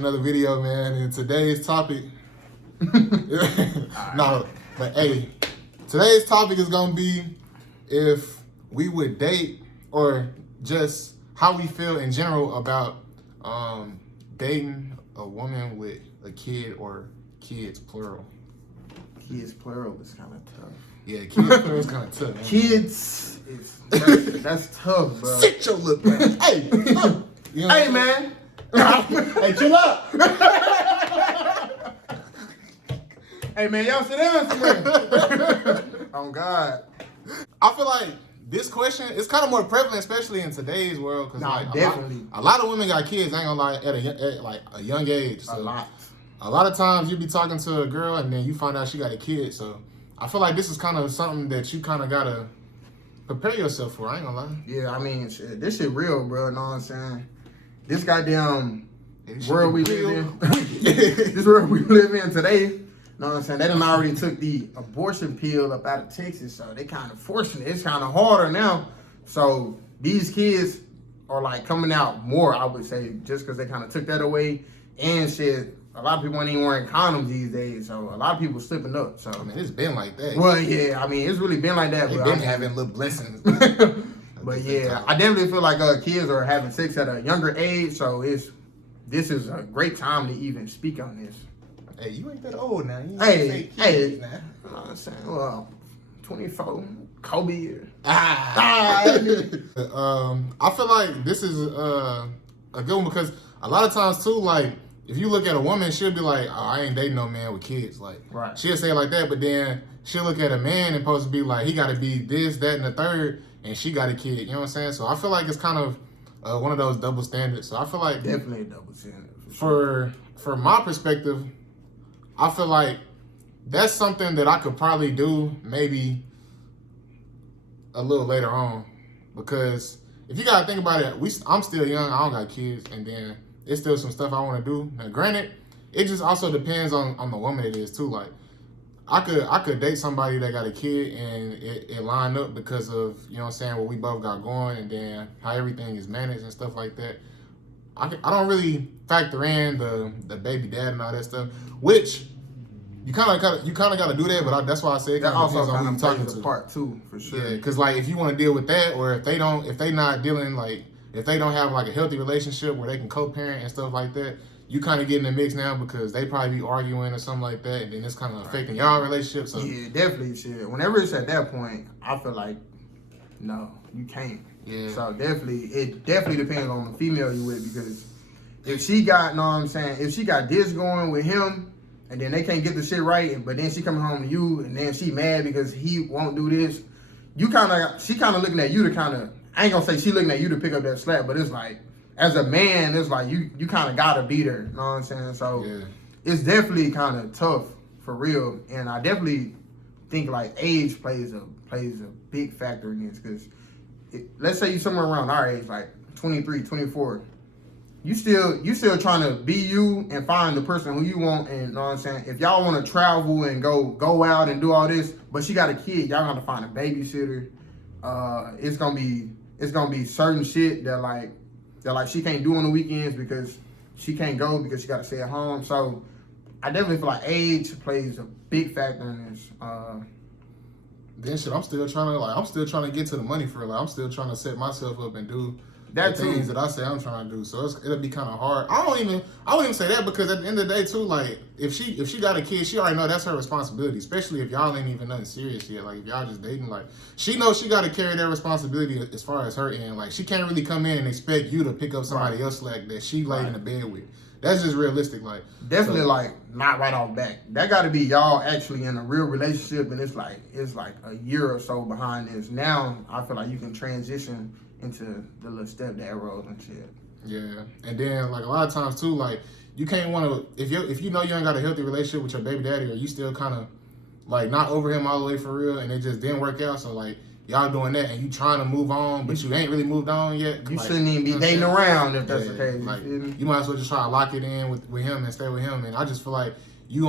another video, man. And today's topic, no, but hey, today's topic is gonna be if we would date or just how we feel in general about dating a woman with a kid or kids plural. Kids plural is kind of tough. Yeah, kids plural is kind of tough. Man. Kids that's tough, bro. Sit your little man. Hey, you know Hey, man. Hey, chill up. Hey, man, y'all sit down somewhere. Oh, God. I feel like this question is kind of more prevalent, especially in today's world. Cause Nah, like definitely. A lot of women got kids. I ain't gonna lie, at like a young age. So a lot of times you be talking to a girl and then you find out she got a kid. So I feel like this is kind of something that you kind of gotta prepare yourself for. I ain't gonna lie. Yeah, I mean, shit, this shit real, bro. You know what I'm saying? This goddamn This world we shit live real. in. This world we live in today. You know what I'm saying? They done already took the abortion pill up out of Texas, so they kind of forcing it. It's kind of harder now. So these kids are like coming out more, I would say, just because they kind of took that away. And shit, a lot of people ain't even wearing condoms these days, so a lot of people slipping up. So I mean, it's been like that. well, yeah, I mean, it's really been like that. They've But been I mean, having little blessings. but yeah, I definitely feel like kids are having sex at a younger age, so this is a great time to even speak on this. Hey, you ain't that old now. You ain't Hey, say kids hey, now. you know what I'm saying? Well, 24, Kobe year. I feel like this is a good one because a lot of times too, like if you look at a woman, she'll be like, "Oh, I ain't dating no man with kids." Like, Right. She'll say it like that, but then she'll look at a man and supposed to be like, he got to be this, that, and the third, and she got a kid. You know what I'm saying? So I feel like it's kind of one of those double standards. So I feel like Definitely a double standard. For for my perspective, I feel like that's something that I could probably do maybe a little later on, because if you gotta think about it, I'm still young. I don't got kids, and then it's still some stuff I want to do. Now, granted, it just also depends on the woman it is too. Like, I could date somebody that got a kid and it lined up because of, you know what I'm saying, what we both got going, and then how everything is managed and stuff like that. I don't really factor in the baby dad and all that stuff, which you kind of got to do that. But that's why I say it that kind of also depends on kind who of you talking plays to. a part too, for sure. Yeah, because like if you want to deal with that, or if they not dealing, like if they don't have like a healthy relationship where they can co-parent and stuff like that, you kind of get in the mix now because they probably be arguing or something like that, and then it's kind of affecting y'all relationship. So Yeah, definitely shit. Whenever it's at that point, I feel like no, you can't. Yeah. So it definitely depends on the female you with, because if she got, know what I'm saying, if she got this going with him, and then they can't get the shit right, but then she coming home to you, and then she mad because he won't do this, she kind of looking at you to kind of, I ain't gonna say she looking at you to pick up that slack, but it's like, as a man, it's like you kind of gotta beat her, you know what I'm saying? So yeah. it's definitely kind of tough for real, and I definitely think like age plays a big factor in this, because let's say you somewhere around our age, like 23, 24. You still trying to be you and find the person who you want, and you know what I'm saying? If y'all want to travel and go out and do all this, but she got a kid, y'all gotta find a babysitter. It's gonna be certain shit that like she can't do on the weekends because she can't go because she gotta stay at home. So I definitely feel like age plays a big factor in this. Then shit, I'm still trying to get to the money for it. Like, I'm still trying to set myself up and do That the too. things that I say I'm trying to do. So it'll be kind of hard. I don't even say that, because at the end of the day too, like if she got a kid, she already know that's her responsibility. Especially if y'all ain't even nothing serious yet. Like if y'all just dating, like she knows she got to carry that responsibility as far as her end. Like she can't really come in and expect you to pick up somebody else like that she laid in the bed with. That's just realistic. Like definitely, like not right off back. That got to be y'all actually in a real relationship, and it's like a year or so behind this. Now I feel like you can transition into the little stepdad roles and shit. Yeah, and then like a lot of times too, like you can't want to if you know you ain't got a healthy relationship with your baby daddy, or you still kind of like not over him all the way for real, and it just didn't work out. So like y'all doing that, and you trying to move on, but you ain't really moved on yet. You like, shouldn't even be dating around if that's the case. Like You feel me? you might as well just try to lock it in with him and stay with him. And I just feel like you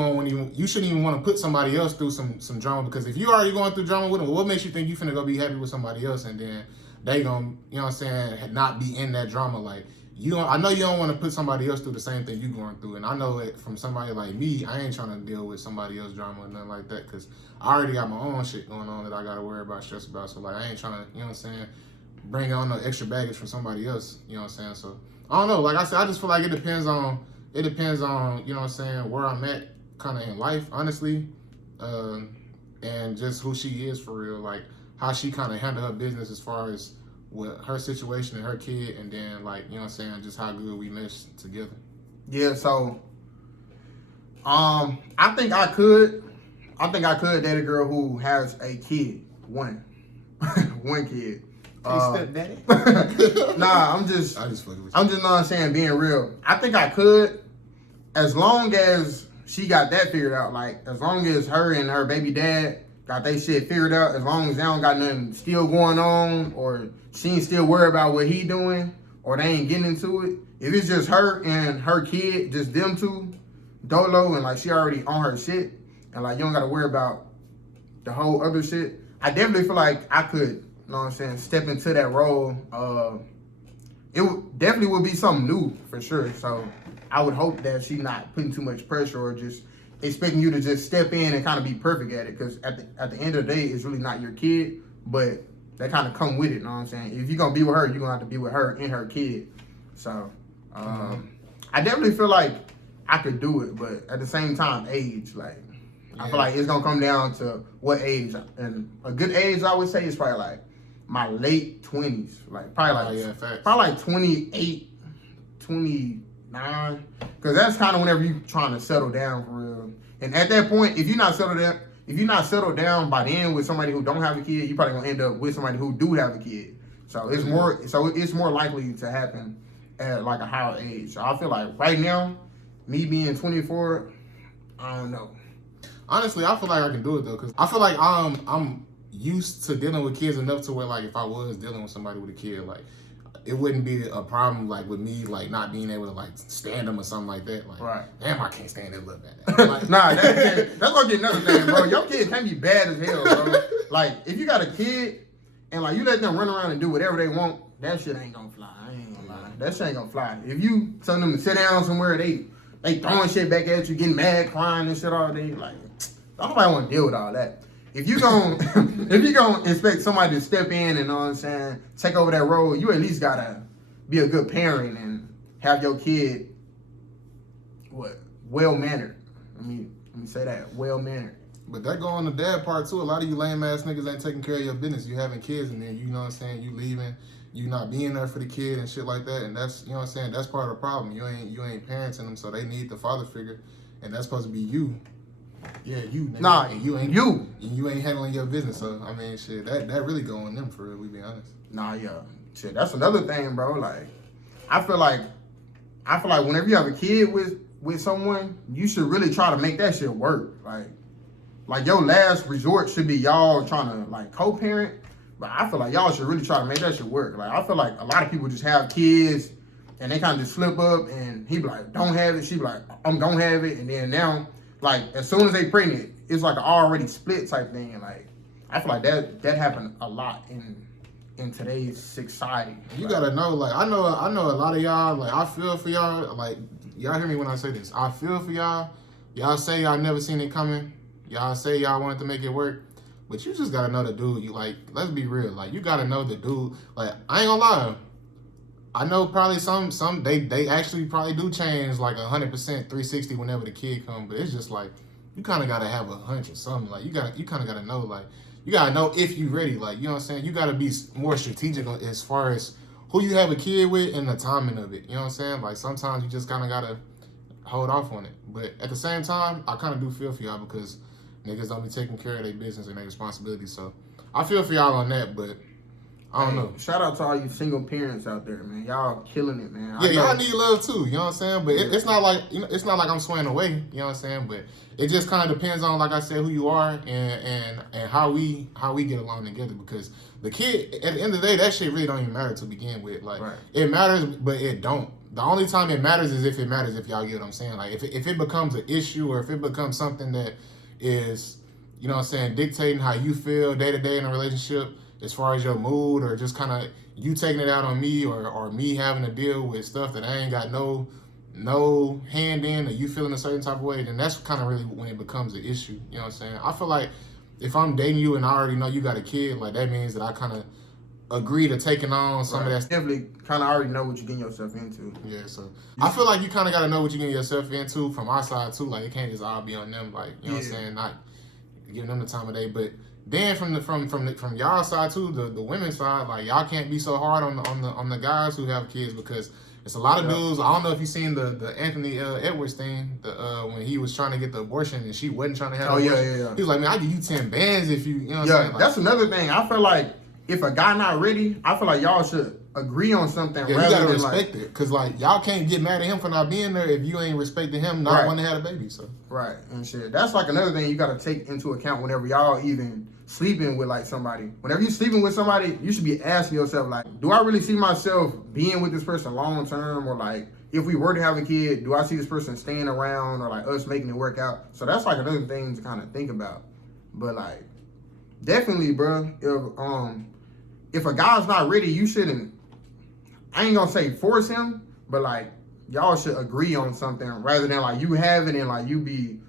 shouldn't even want to put somebody else through some drama, because if you already going through drama with them, what makes you think you finna go be happy with somebody else and then they gonna, you know what I'm saying, not be in that drama? Like I know you don't want to put somebody else through the same thing you going through, and I know it from somebody like me. I ain't trying to deal with somebody else drama or nothing like that, because I already got my own shit going on that I gotta worry about, stress about. So like, I ain't trying to, you know what I'm saying, bring on no extra baggage from somebody else. You know what I'm saying? So I don't know. Like I said, I just feel like it depends on, you know what I'm saying, where I'm at, kind of in life, honestly, and just who she is for real, like how she kind of handle her business as far as with her situation and her kid, and then like, you know what I'm saying, just how good we mesh together. Yeah, so I think I could date a girl who has a kid. One kid. Stepdaddy? Nah, I just fucking with you. I'm just not saying, being real. I think I could, as long as she got that figured out. Like, as long as her and her baby dad got they shit figured out, as long as they don't got nothing still going on, or she ain't still worried about what he doing, or they ain't getting into it. If it's just her and her kid, just them two, dolo, and like she already on her shit, and like you don't gotta worry about the whole other shit, I definitely feel like I could, you know what I'm saying, step into that role. Definitely would be something new for sure. So I would hope that she's not putting too much pressure or just expecting you to just step in and kind of be perfect at it. Because at the end of the day, it's really not your kid, but they kind of come with it. You know what I'm saying? If you're gonna be with her, you're gonna have to be with her and her kid. So I definitely feel like I could do it, but at the same time, age, like. I feel like it's gonna come down to what age, and a good age I would say is probably like my late 20s, like probably like 28, 29, because that's kind of whenever you trying to settle down for real. And at that point, if you're not settled down by then with somebody who don't have a kid, you probably gonna end up with somebody who do have a kid. So it's more likely to happen at like a higher age. So I feel like right now, me being 24, I don't know. Honestly, I feel like I can do it though, because I feel like I'm used to dealing with kids enough to where, like, if I was dealing with somebody with a kid, like, it wouldn't be a problem, like, with me, like, not being able to, like, stand them or something like that. Like, right. Damn, I can't stand that little bad. Like, nah, that's gonna get another thing, bro. Your kid can be bad as hell, bro. Like, if you got a kid and like you let them run around and do whatever they want, that shit ain't gonna fly. I ain't gonna lie. That shit ain't gonna fly. If you tell them to sit down somewhere, they throwing shit back at you, getting mad, crying and shit all day, like, nobody want to deal with all that. If you gonna expect somebody to step in and, you know what I'm saying, take over that role, you at least gotta be a good parent and have your kid well mannered. Let me say that, well mannered. But that go on the dad part too. A lot of you lame ass niggas ain't taking care of your business. You having kids and then, you know what I'm saying, you leaving, you not being there for the kid and shit like that. And that's, you know what I'm saying, that's part of the problem. You ain't parenting them, so they need the father figure, and that's supposed to be you. Yeah, you. Nigga. Nah, and you ain't you. And you ain't handling your business. So I mean, shit, that really go on them for real. We be honest. Nah, yeah, shit. That's another thing, bro. Like, I feel like whenever you have a kid with someone, you should really try to make that shit work. Like your last resort should be y'all trying to like co-parent. But I feel like y'all should really try to make that shit work. Like, I feel like a lot of people just have kids and they kind of just slip up, and he be like, don't have it. She be like, I'm gonna have it, and then now. Like, as soon as they pregnant, it's like an already split type thing. And like, I feel like that happened a lot in today's society. You gotta know, like, I know a lot of y'all, like, I feel for y'all, like, y'all hear me when I say this. I feel for y'all. Y'all say y'all never seen it coming. Y'all say y'all wanted to make it work. But you just gotta know the dude. You, like, let's be real. Like, you gotta know the dude. Like, I ain't gonna lie. I know probably some they actually probably do change like 100%, 360 whenever the kid comes, but it's just like you kind of gotta have a hunch or something. Like you kind of gotta know, like you gotta know if you ready. Like, you know what I'm saying, you gotta be more strategic as far as who you have a kid with and the timing of it. You know what I'm saying? Like, sometimes you just kind of gotta hold off on it, but at the same time, I kind of do feel for y'all because niggas don't be taking care of their business and their responsibilities. So I feel for y'all on that, but. I don't know. Shout out to all you single parents out there, man. Y'all killing it, man. Yeah, y'all need love too. You know what I'm saying? But it's not like, you know, it's not like I'm swaying away. You know what I'm saying? But it just kind of depends on, like I said, who you are and how we get along together. Because the kid, at the end of the day, that shit really don't even matter to begin with. Like, right. It matters, but it don't. The only time it matters is if it matters. If y'all get what I'm saying? Like, if it becomes an issue or if it becomes something that is, you know what I'm saying, dictating how you feel day to day in a relationship. as far as your mood or just kind of you taking it out on me or me having to deal with stuff that I ain't got no hand in, or you feeling a certain type of way, then that's kind of really when it becomes an issue. You know what I'm saying? I feel like if I'm dating you and I already know you got a kid, like that means that I kind of agree to taking on some of that. Definitely kind of already know what you're getting yourself into. Yeah, so I feel like you kind of got to know what you're getting yourself into from our side too. Like it can't just all be on them. Like you know what I'm saying? Not giving them the time of day, but then from y'all side too, the women's side, like y'all can't be so hard on the guys who have kids, because it's a lot of dudes. I don't know if you seen the Anthony Edwards thing, when he was trying to get the abortion and she wasn't trying to have. Oh the yeah. He was like, man, I give you 10 bands if you know. What I'm saying? Like, that's another thing. I feel like if a guy not ready, I feel like y'all should agree on something. Yeah, rather you gotta than respect it, cause like y'all can't get mad at him for not being there if you ain't respecting him not wanting to have a baby. So right and shit. That's like another thing you gotta take into account whenever y'all even sleeping with like somebody. Whenever you sleeping with somebody, you should be asking yourself like, do I really see myself being with this person long term, or like if we were to have a kid, do I see this person staying around or like us making it work out? So that's like another thing to kind of think about. But like definitely, bro, if a guy's not ready, you shouldn't. I ain't gonna say force him, but like y'all should agree on something rather than like you have it and like you be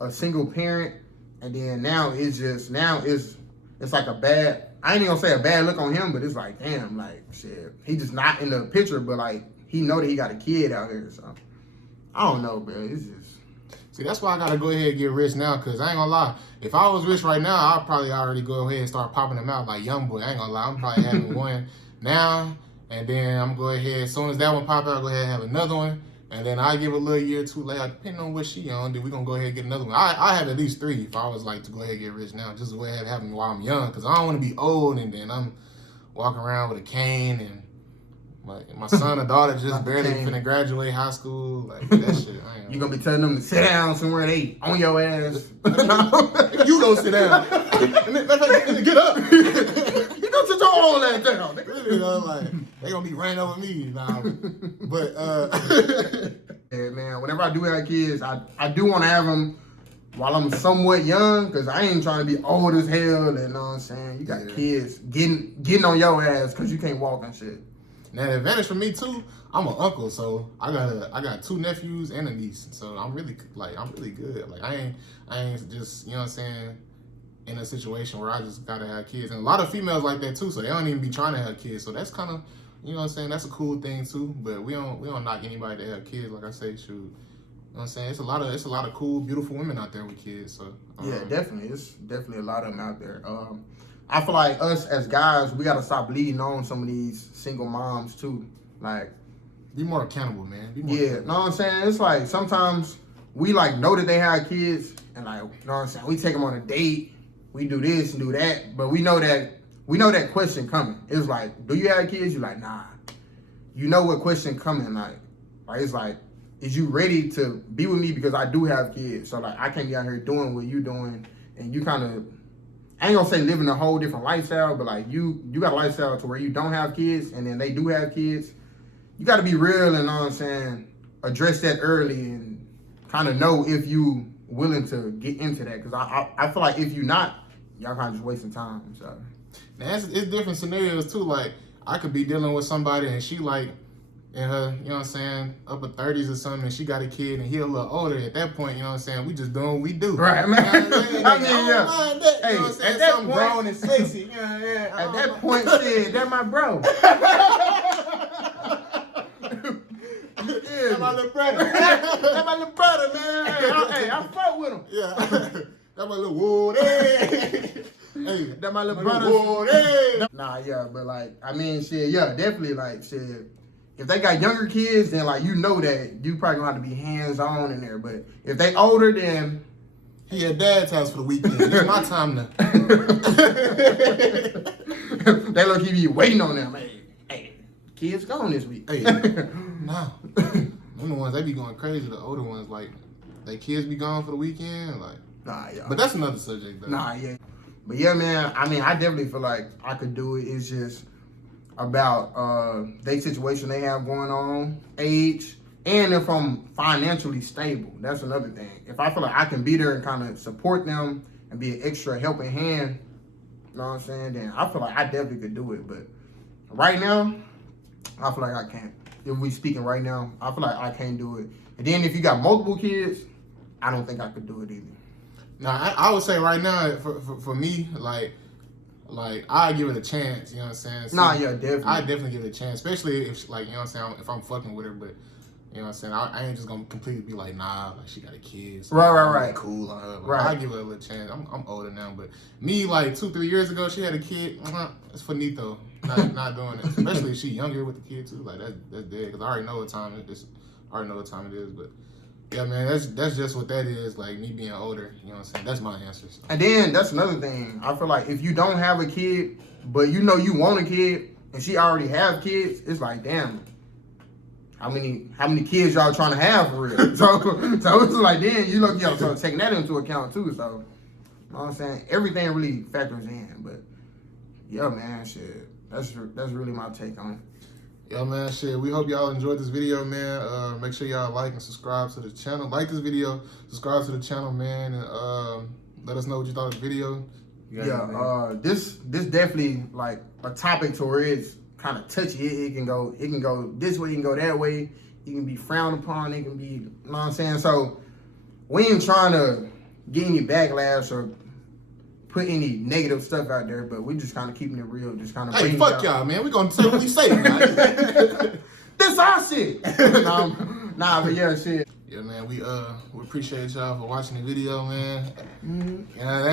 a single parent and then now it's like a bad. I ain't even gonna say a bad look on him, but it's like damn, like shit, he just not in the picture, but like he know that he got a kid out here, so I don't know, bro. It's just. See, that's why I gotta go ahead and get rich now, cause I ain't gonna lie. If I was rich right now, I'd probably already go ahead and start popping them out like young boy. I ain't gonna lie, I'm probably having one now, and then I'm gonna go ahead. As soon as that one pop out, I'll go ahead and have another one, and then I give a little year or two later, depending on what she on. Then we gonna go ahead and get another one. I have at least 3 if I was like to go ahead and get rich now, just go ahead and have them while I'm young, cause I don't want to be old and then I'm walking around with a cane and. My son or daughter just barely finna graduate high school. Like that shit. You gonna be telling them to sit down somewhere they on your ass. You don't sit down. Get up. You don't sit your own ass down. You know, like they gonna be running over me. Nah, but yeah, man. Whenever I do have kids, I do want to have them while I'm somewhat young, because I ain't trying to be old as hell. And you know what I'm saying? You got kids getting on your ass because you can't walk and shit. Now the advantage for me too, I'm an uncle, so I got 2 nephews and a niece, so I'm really good. Like I ain't just, you know what I'm saying, in a situation where I just gotta have kids. And a lot of females like that too, so they don't even be trying to have kids. So that's kind of, you know what I'm saying, that's a cool thing too. But we don't knock anybody that have kids. Like I say, shoot, you know what I'm saying, it's a lot of cool, beautiful women out there with kids. So yeah, definitely, it's definitely a lot of them out there. I feel like us as guys, we gotta stop leading on some of these single moms too. Like, be more accountable, man. Know what I'm saying? It's like sometimes we like know that they have kids, and like, you know what I'm saying, we take them on a date, we do this and do that, but we know that question coming. It's like, do you have kids? You're like, nah. You know what question coming? Like it's like, is you ready to be with me because I do have kids? So like, I can't be out here doing what you doing, and you kind of. I ain't gonna say living a whole different lifestyle, but like you got a lifestyle to where you don't have kids and then they do have kids. You gotta be real and, know what I'm saying, address that early and kind of know if you willing to get into that. Cause I feel like if you not, y'all kind of just wasting time. So now it's different scenarios too. Like I could be dealing with somebody and she like in her, you know what I'm saying, upper 30s or something, and she got a kid and he a little older. At that point, you know what I'm saying, we just doing what we do. Right, man. You know what I'm saying? I mean, yeah. Mind that, you know what I'm saying? At that Something point, grown and sexy. You know, yeah, at that point, shit, that my bro. That's my little brother. That's my little brother, man. Hey, I fuck with him. Yeah. That's my little wood. Hey. Hey, that my little brother. Wood. Hey. Nah, yeah, but like, I mean, shit, yeah, definitely, like, shit. If they got younger kids, then like you know that you probably gonna have to be hands on in there. But if they older, then he at dad's house for the weekend. It's my time now. They look keep you waiting on them. Hey, kids gone this week. Hey, no. Them the ones they be going crazy. The older ones, like they kids be gone for the weekend. Like, nah, yeah. But that's another subject though. Nah, yeah. But yeah, man. I mean, I definitely feel like I could do it. It's just about their situation they have going on, age, and if I'm financially stable. That's another thing. If I feel like I can be there and kind of support them and be an extra helping hand, You know what I'm saying? Then I feel like I definitely could do it. But right now, I feel like I can't. If we speaking right now, I feel like I can't do it. And then if you got multiple kids, I don't think I could do it either. Now, I would say right now, for me, like I give it a chance. You know what I'm saying? So Nah, yeah, definitely. I definitely give it a chance, especially if like you know what I'm saying. If I'm fucking with her, but you know what I'm saying. I ain't just gonna completely be like, nah, like she got a kid. So Right. Cool on her. But Right. I give her a little chance. I'm older now, but me like 2-3 years ago, she had a kid. It's finito. Not doing it. Especially if she younger with the kid too. Like that's dead. Cause I already know what time it is. But yeah, man, that's just what that is. Like me being older. You know what I'm saying. That's my answer. So. And then that's another thing. I feel like if you don't have a kid, but you know you want a kid, and she already have kids, it's like, damn, how many kids y'all trying to have for real? so it's like, then you look, so taking that into account too. So, you know what I'm saying? Everything really factors in. But yeah, man, shit, that's really my take on it. Yo, man, shit, we hope y'all enjoyed this video, man. Make sure y'all like and subscribe to the channel. Like this video, subscribe to the channel, man, and let us know what you thought of the video. This definitely like a topic to where it's kind of touchy. It can go this way, it can go that way. It can be frowned upon. It can be, you know what I'm saying? So we ain't trying to get any backlash or put any negative stuff out there, but we just kind of keeping it real. Just kind of. Hey, fuck y'all, man. We gonna tell what we say, man. This our shit. Nah, but yeah, shit. Yeah, man. We appreciate y'all for watching the video, man. You know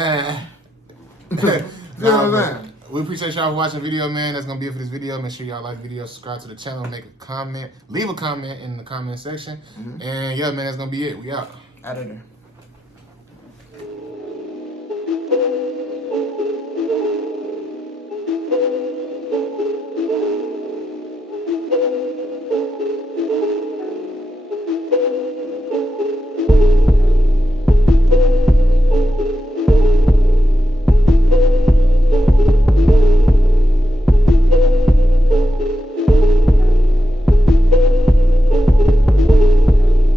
that. We appreciate y'all for watching the video, man. That's gonna be it for this video. Make sure y'all like the video, subscribe to the channel, make a comment, leave a comment in the comment section, and yeah, man, that's gonna be it. We out. Out of there.